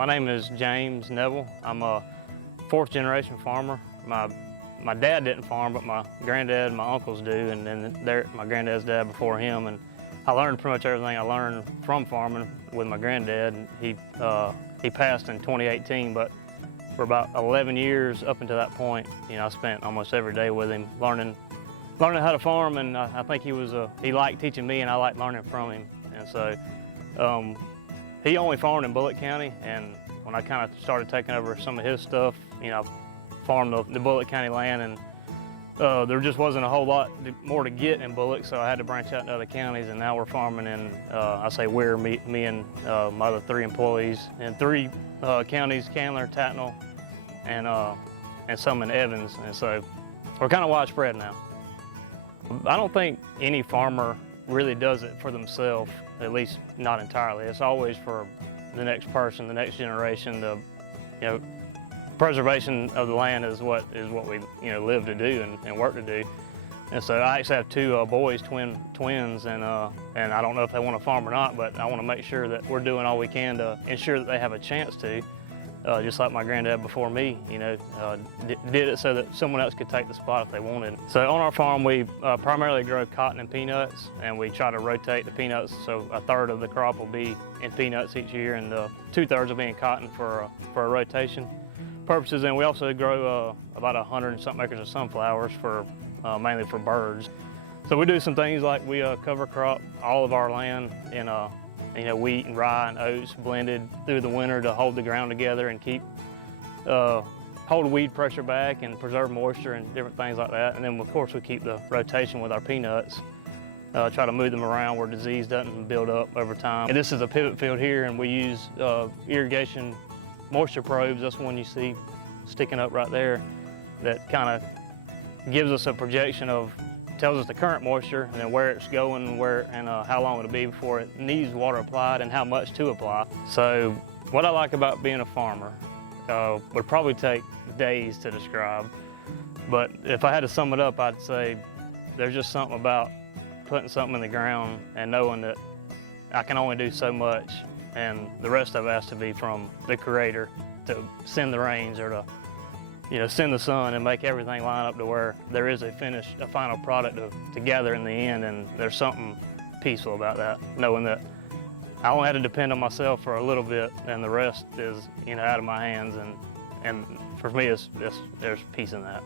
My name is James Nevil. I'm a fourth generation farmer. My dad didn't farm, but my granddad and my uncles do, and then my granddad's dad before him. And I learned pretty much everything I learned from farming with my granddad. He passed in 2018, but for about 11 years up until that point, I spent almost every day with him learning how to farm, and I think he liked teaching me, and I liked learning from him. And so he only farmed in Bullitt County, and when I kind of started taking over some of his stuff, I farmed the Bullitt County land, and there just wasn't a whole lot more to get in Bullitt, so I had to branch out to other counties, and now we're farming in, I say we're, me and my other 3 employees in 3 counties, Candler, Tattnall, and some in Evans, and so we're kind of widespread now. I don't think any farmer really does it for themselves, at least not entirely. It's always for the next person, the next generation. Preservation of the land is what we live to do and work to do. And so I actually have 2 boys, twins, and I don't know if they want to farm or not, but I want to make sure that we're doing all we can to ensure that they have a chance to. Just like my granddad before me, did it so that someone else could take the spot if they wanted. So on our farm, we primarily grow cotton and peanuts, and we try to rotate the peanuts, so 1/3 of the crop will be in peanuts each year, and 2/3 will be in cotton for a rotation purposes. And we also grow about 100 and something acres of sunflowers mainly for birds. So we do some things like we cover crop all of our land in wheat and rye and oats blended through the winter to hold the ground together and hold weed pressure back and preserve moisture and different things like that. And then of course we keep the rotation with our peanuts, try to move them around where disease doesn't build up over time. And this is a pivot field here, and we use irrigation moisture probes. That's one you see sticking up right there that kind of gives us a projection of, tells us the current moisture and then where it's going and how long it'll be before it needs water applied and how much to apply. So what I like about being a farmer would probably take days to describe, but if I had to sum it up, I'd say there's just something about putting something in the ground and knowing that I can only do so much, and the rest of it has to be from the Creator to send the rains or to send the sun and make everything line up to where there is a final product to gather in the end. And there's something peaceful about that, knowing that I only had to depend on myself for a little bit, and the rest is out of my hands. And for me, there's peace in that.